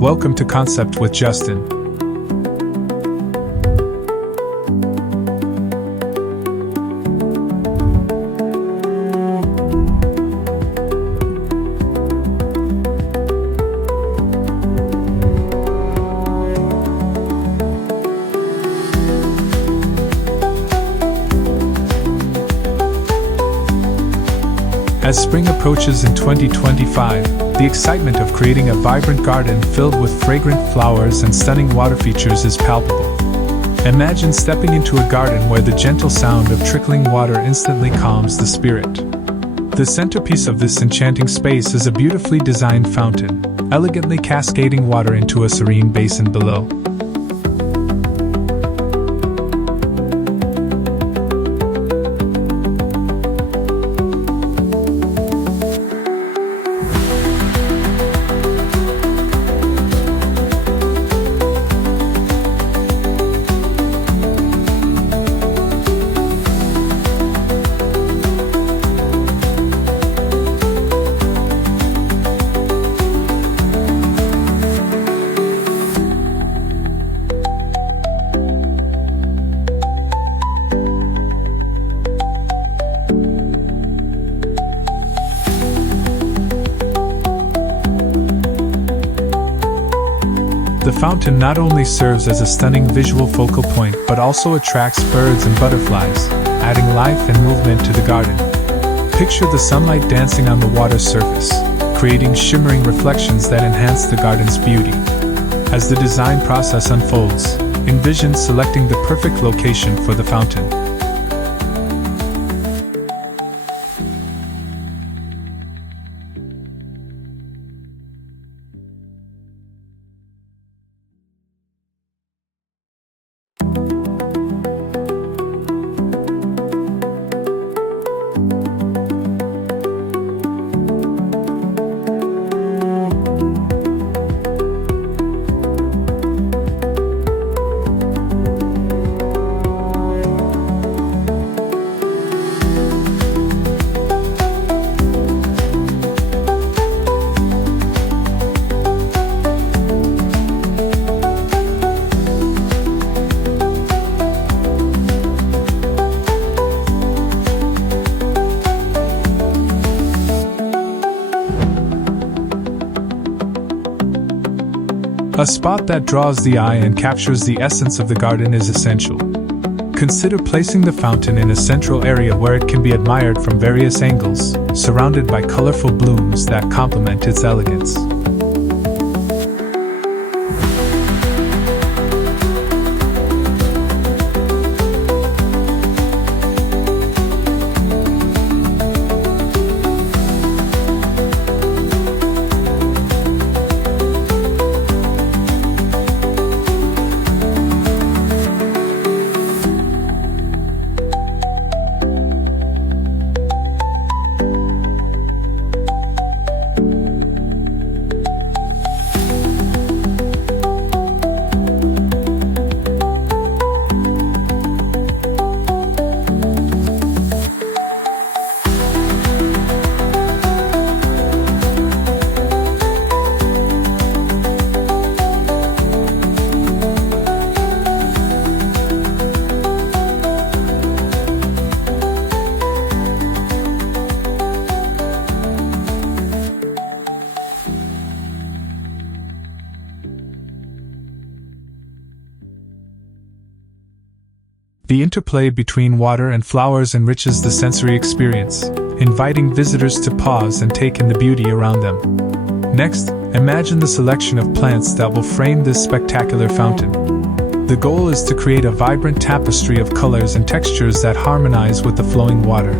Welcome to Concept with Justin. As spring approaches in 2025, the excitement of creating a vibrant garden filled with fragrant flowers and stunning water features is palpable. Imagine stepping into a garden where the gentle sound of trickling water instantly calms the spirit. The centerpiece of this enchanting space is a beautifully designed fountain, elegantly cascading water into a serene basin below. The fountain not only serves as a stunning visual focal point but also attracts birds and butterflies, adding life and movement to the garden. Picture the sunlight dancing on the water's surface, creating shimmering reflections that enhance the garden's beauty. As the design process unfolds, envision selecting the perfect location for the fountain. A spot that draws the eye and captures the essence of the garden is essential. Consider placing the fountain in a central area where it can be admired from various angles, surrounded by colorful blooms that complement its elegance. The interplay between water and flowers enriches the sensory experience, inviting visitors to pause and take in the beauty around them. Next, imagine the selection of plants that will frame this spectacular fountain. The goal is to create a vibrant tapestry of colors and textures that harmonize with the flowing water.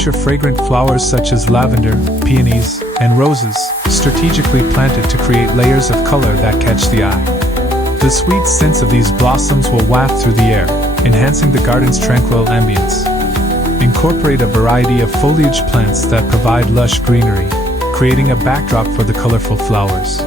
Picture fragrant flowers such as lavender, peonies, and roses, strategically planted to create layers of color that catch the eye. The sweet scents of these blossoms will waft through the air, enhancing the garden's tranquil ambience. Incorporate a variety of foliage plants that provide lush greenery, creating a backdrop for the colorful flowers.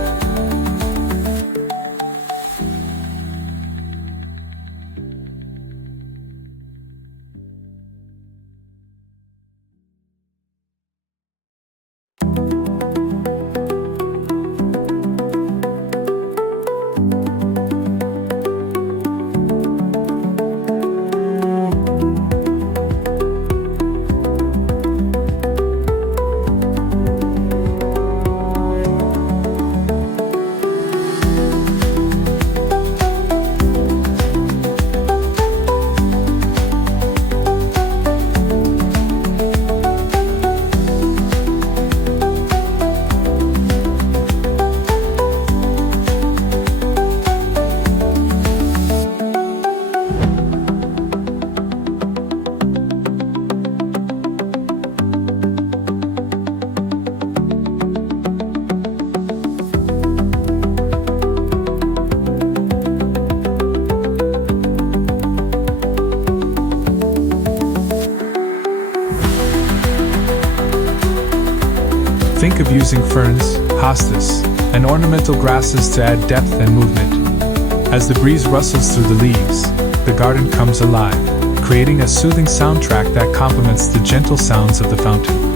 Think of using ferns, hostas, and ornamental grasses to add depth and movement. As the breeze rustles through the leaves, the garden comes alive, creating a soothing soundtrack that complements the gentle sounds of the fountain.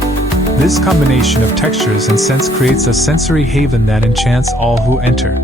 This combination of textures and scents creates a sensory haven that enchants all who enter.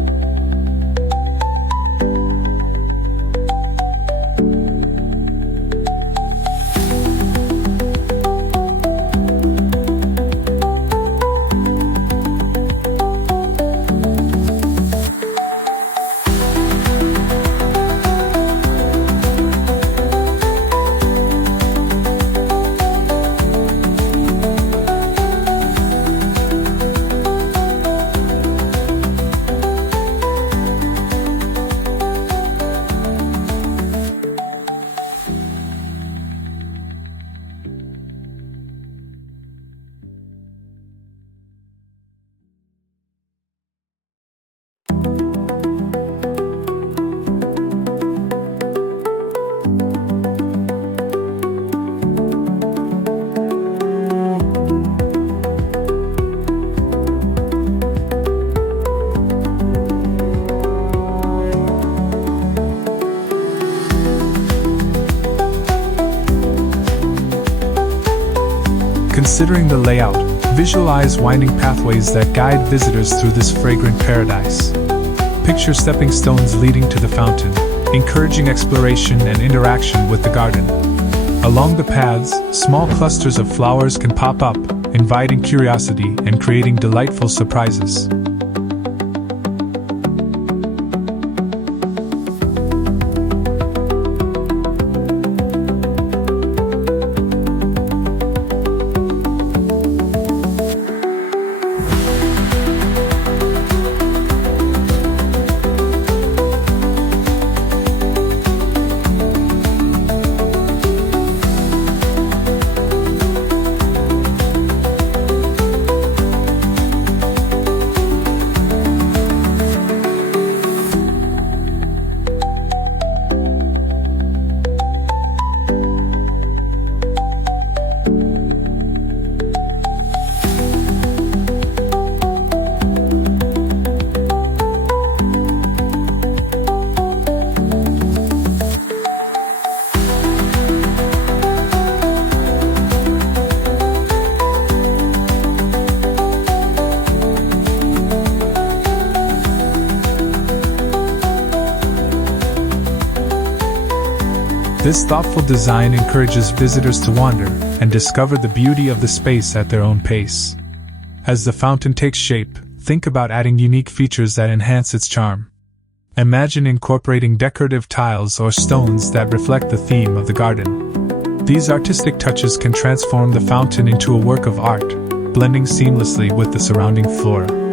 Considering the layout, visualize winding pathways that guide visitors through this fragrant paradise. Picture stepping stones leading to the fountain, encouraging exploration and interaction with the garden. Along the paths, small clusters of flowers can pop up, inviting curiosity and creating delightful surprises. This thoughtful design encourages visitors to wander and discover the beauty of the space at their own pace. As the fountain takes shape, think about adding unique features that enhance its charm. Imagine incorporating decorative tiles or stones that reflect the theme of the garden. These artistic touches can transform the fountain into a work of art, blending seamlessly with the surrounding flora.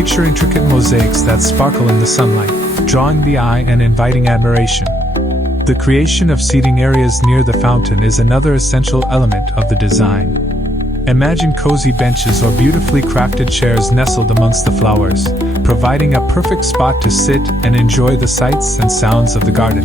Picture intricate mosaics that sparkle in the sunlight, drawing the eye and inviting admiration. The creation of seating areas near the fountain is another essential element of the design. Imagine cozy benches or beautifully crafted chairs nestled amongst the flowers, providing a perfect spot to sit and enjoy the sights and sounds of the garden.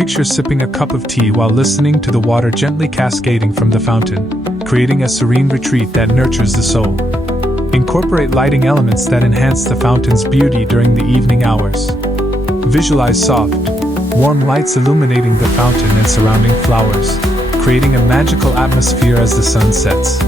Picture sipping a cup of tea while listening to the water gently cascading from the fountain, creating a serene retreat that nurtures the soul. Incorporate lighting elements that enhance the fountain's beauty during the evening hours. Visualize soft, warm lights illuminating the fountain and surrounding flowers, creating a magical atmosphere as the sun sets.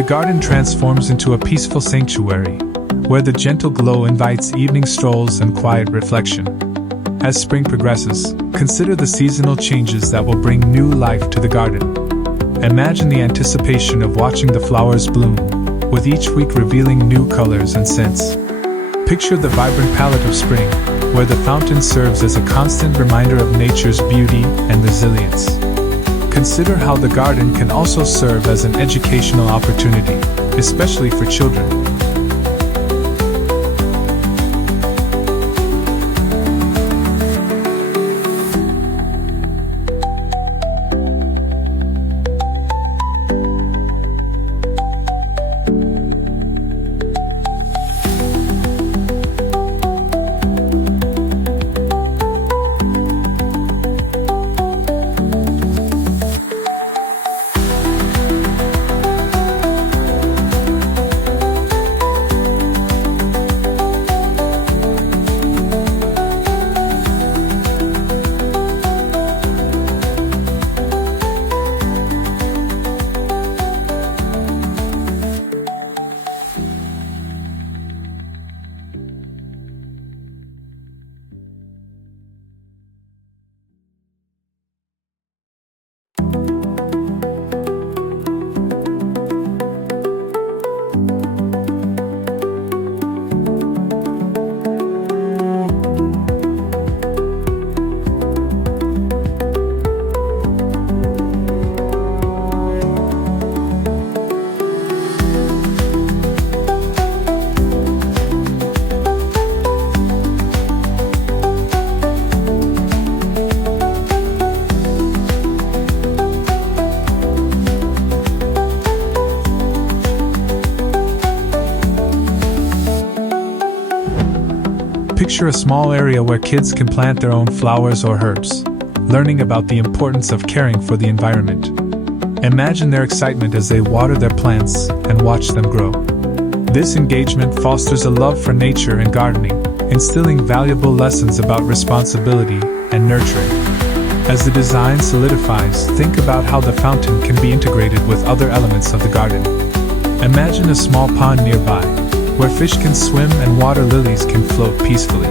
The garden transforms into a peaceful sanctuary, where the gentle glow invites evening strolls and quiet reflection. As spring progresses, consider the seasonal changes that will bring new life to the garden. Imagine the anticipation of watching the flowers bloom, with each week revealing new colors and scents. Picture the vibrant palette of spring, where the fountain serves as a constant reminder of nature's beauty and resilience. Consider how the garden can also serve as an educational opportunity, especially for children. Picture a small area where kids can plant their own flowers or herbs, learning about the importance of caring for the environment. Imagine their excitement as they water their plants and watch them grow. This engagement fosters a love for nature and gardening, instilling valuable lessons about responsibility and nurturing. As the design solidifies, think about how the fountain can be integrated with other elements of the garden. Imagine a small pond nearby, where fish can swim and water lilies can float peacefully.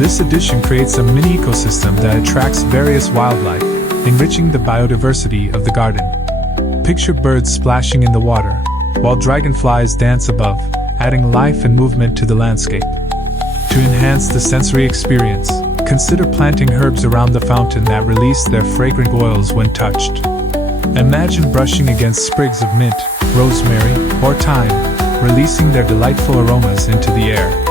This addition creates a mini ecosystem that attracts various wildlife, enriching the biodiversity of the garden. Picture birds splashing in the water, while dragonflies dance above, adding life and movement to the landscape. To enhance the sensory experience, consider planting herbs around the fountain that release their fragrant oils when touched. Imagine brushing against sprigs of mint, rosemary, or thyme, releasing their delightful aromas into the air.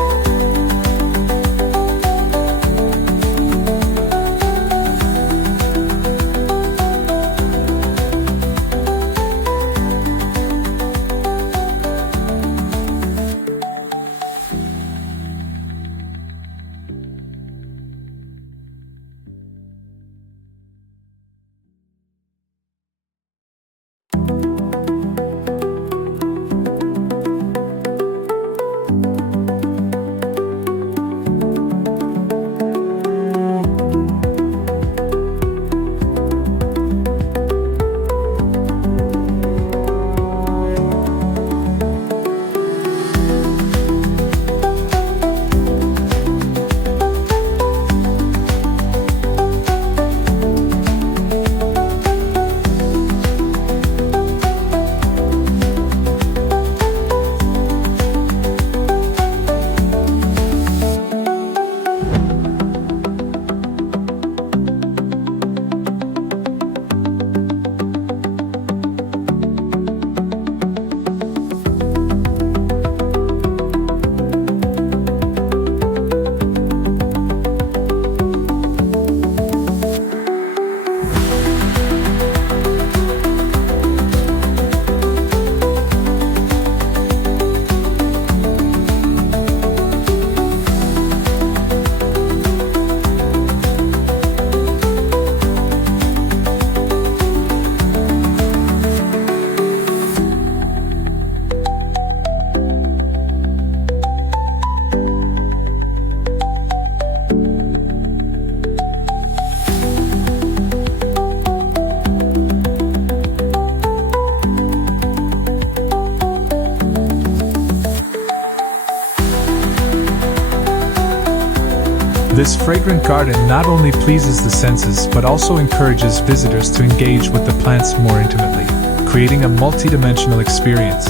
This fragrant garden not only pleases the senses but also encourages visitors to engage with the plants more intimately, creating a multi-dimensional experience.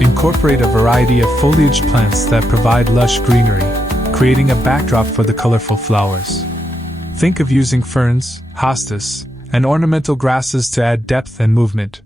Incorporate a variety of foliage plants that provide lush greenery, creating a backdrop for the colorful flowers. Think of using ferns, hostas, and ornamental grasses to add depth and movement.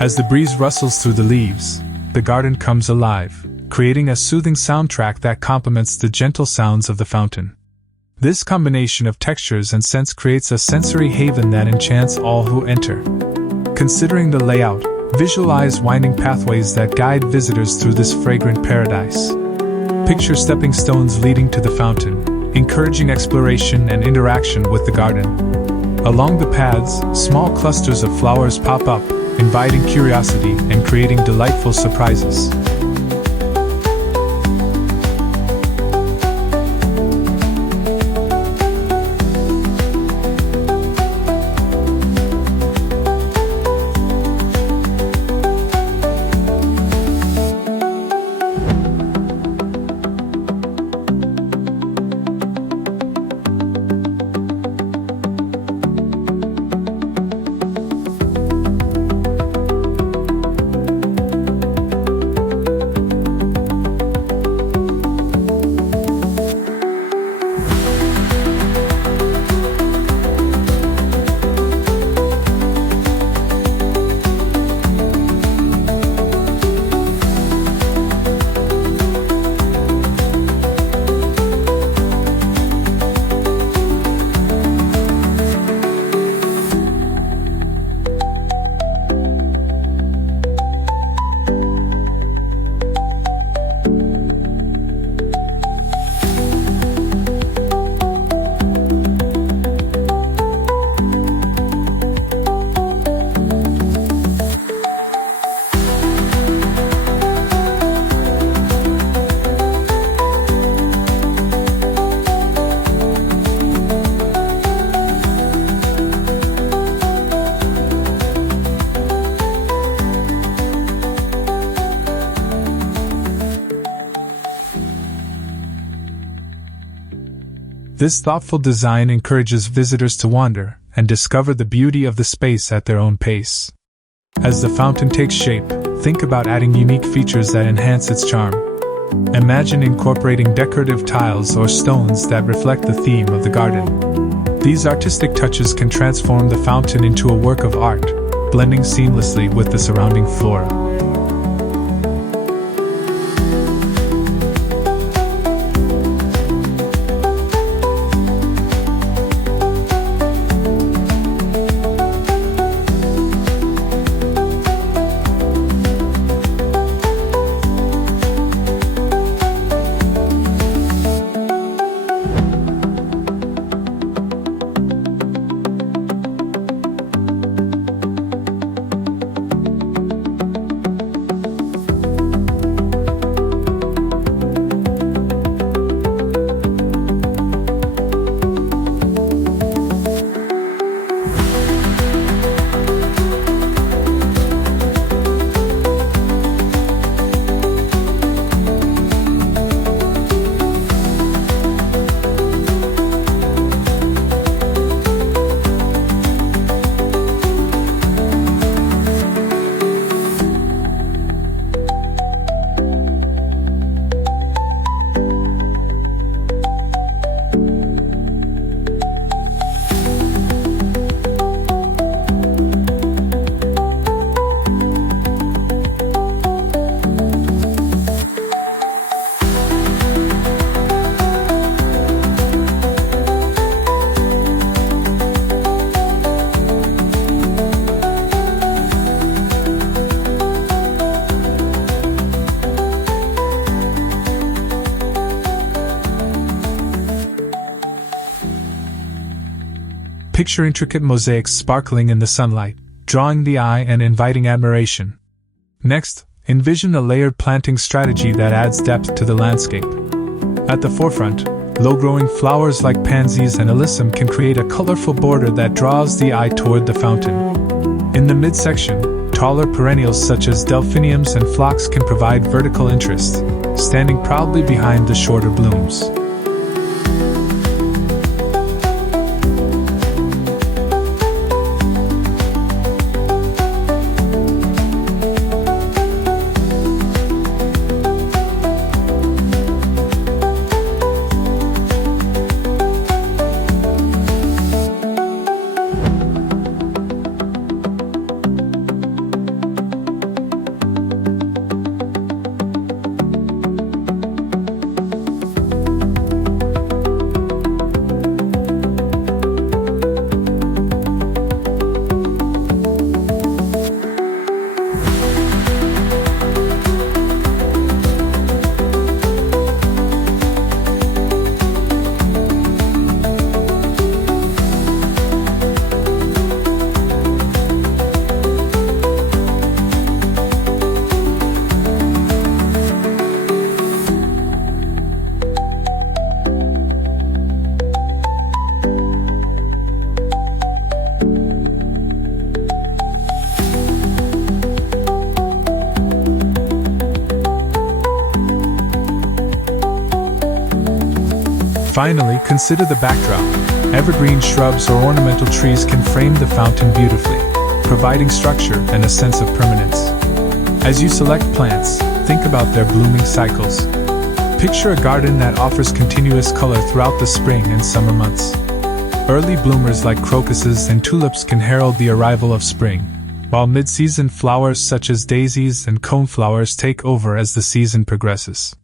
As the breeze rustles through the leaves, the garden comes alive, creating a soothing soundtrack that complements the gentle sounds of the fountain. This combination of textures and scents creates a sensory haven that enchants all who enter. Considering the layout, visualize winding pathways that guide visitors through this fragrant paradise. Picture stepping stones leading to the fountain, encouraging exploration and interaction with the garden. Along the paths, small clusters of flowers pop up, inviting curiosity and creating delightful surprises. This thoughtful design encourages visitors to wander and discover the beauty of the space at their own pace. As the fountain takes shape, think about adding unique features that enhance its charm. Imagine incorporating decorative tiles or stones that reflect the theme of the garden. These artistic touches can transform the fountain into a work of art, blending seamlessly with the surrounding flora. Picture intricate mosaics sparkling in the sunlight, drawing the eye and inviting admiration. Next, envision a layered planting strategy that adds depth to the landscape. At the forefront, low-growing flowers like pansies and alyssum can create a colorful border that draws the eye toward the fountain. In the midsection, taller perennials such as delphiniums and phlox can provide vertical interest, standing proudly behind the shorter blooms. Finally, consider the backdrop. Evergreen shrubs or ornamental trees can frame the fountain beautifully, providing structure and a sense of permanence. As you select plants, think about their blooming cycles. Picture a garden that offers continuous color throughout the spring and summer months. Early bloomers like crocuses and tulips can herald the arrival of spring, while mid-season flowers such as daisies and coneflowers take over as the season progresses.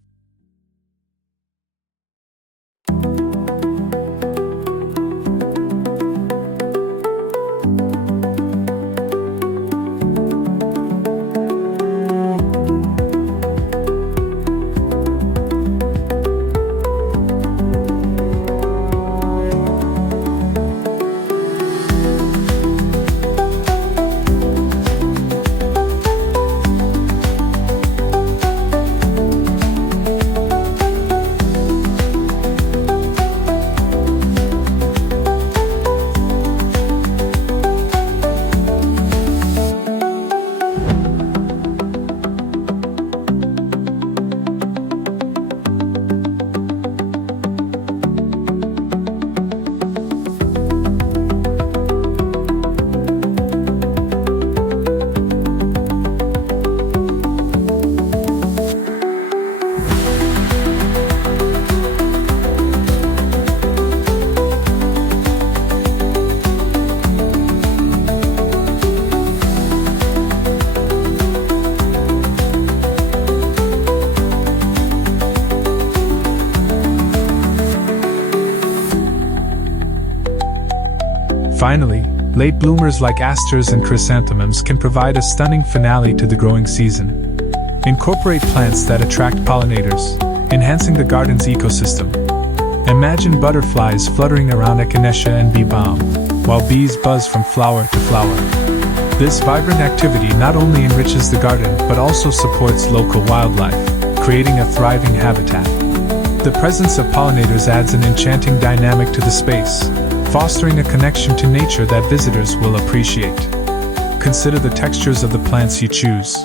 Finally, late bloomers like asters and chrysanthemums can provide a stunning finale to the growing season. Incorporate plants that attract pollinators, enhancing the garden's ecosystem. Imagine butterflies fluttering around echinacea and bee balm, while bees buzz from flower to flower. This vibrant activity not only enriches the garden but also supports local wildlife, creating a thriving habitat. The presence of pollinators adds an enchanting dynamic to the space, fostering a connection to nature that visitors will appreciate. Consider the textures of the plants you choose.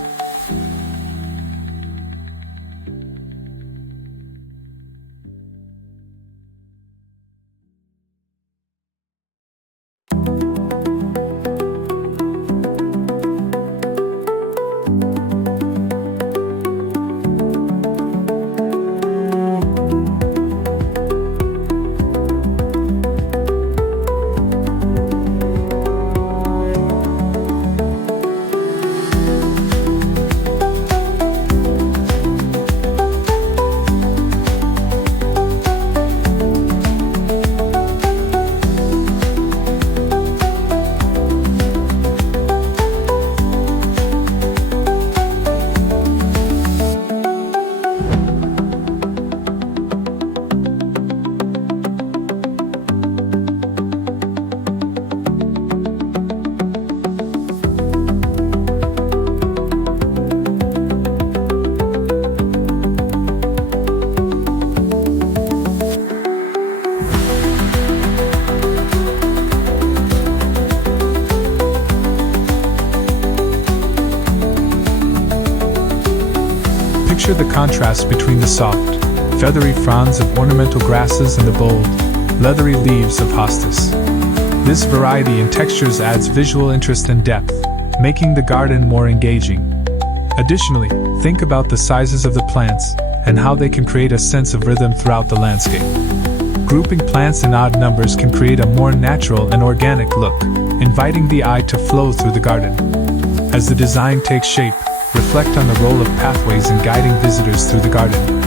Picture the contrast between the soft, feathery fronds of ornamental grasses and the bold, leathery leaves of hostas. This variety in textures adds visual interest and depth, making the garden more engaging. Additionally, think about the sizes of the plants and how they can create a sense of rhythm throughout the landscape. Grouping plants in odd numbers can create a more natural and organic look, inviting the eye to flow through the garden. As the design takes shape, reflect on the role of pathways in guiding visitors through the garden.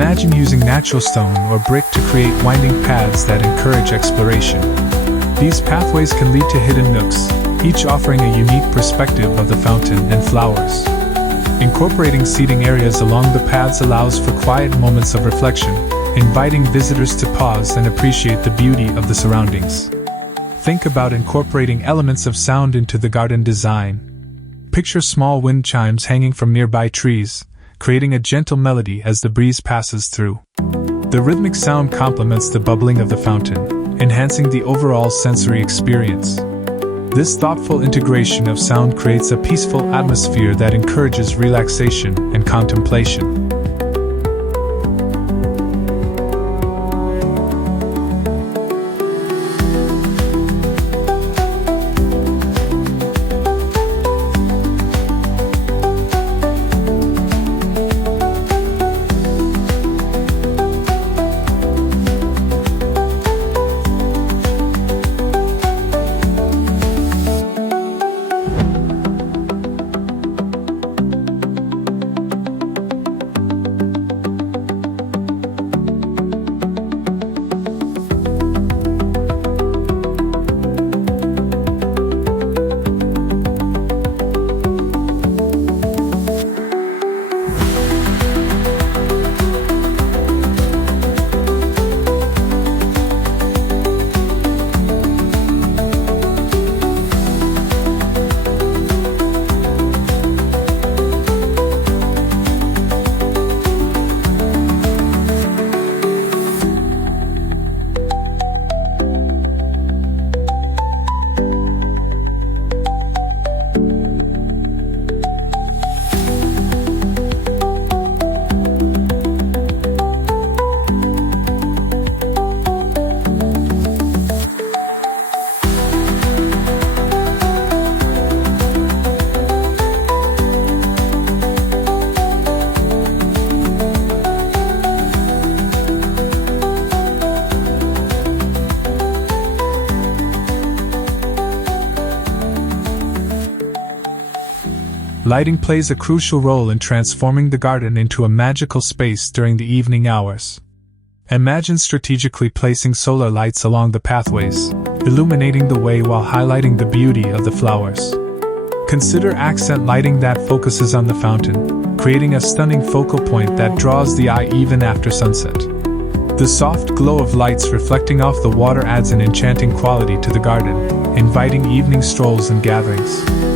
Imagine using natural stone or brick to create winding paths that encourage exploration. These pathways can lead to hidden nooks, each offering a unique perspective of the fountain and flowers. Incorporating seating areas along the paths allows for quiet moments of reflection, inviting visitors to pause and appreciate the beauty of the surroundings. Think about incorporating elements of sound into the garden design. Picture small wind chimes hanging from nearby trees, creating a gentle melody as the breeze passes through. The rhythmic sound complements the bubbling of the fountain, enhancing the overall sensory experience. This thoughtful integration of sound creates a peaceful atmosphere that encourages relaxation and contemplation. Lighting plays a crucial role in transforming the garden into a magical space during the evening hours. Imagine strategically placing solar lights along the pathways, illuminating the way while highlighting the beauty of the flowers. Consider accent lighting that focuses on the fountain, creating a stunning focal point that draws the eye even after sunset. The soft glow of lights reflecting off the water adds an enchanting quality to the garden, inviting evening strolls and gatherings.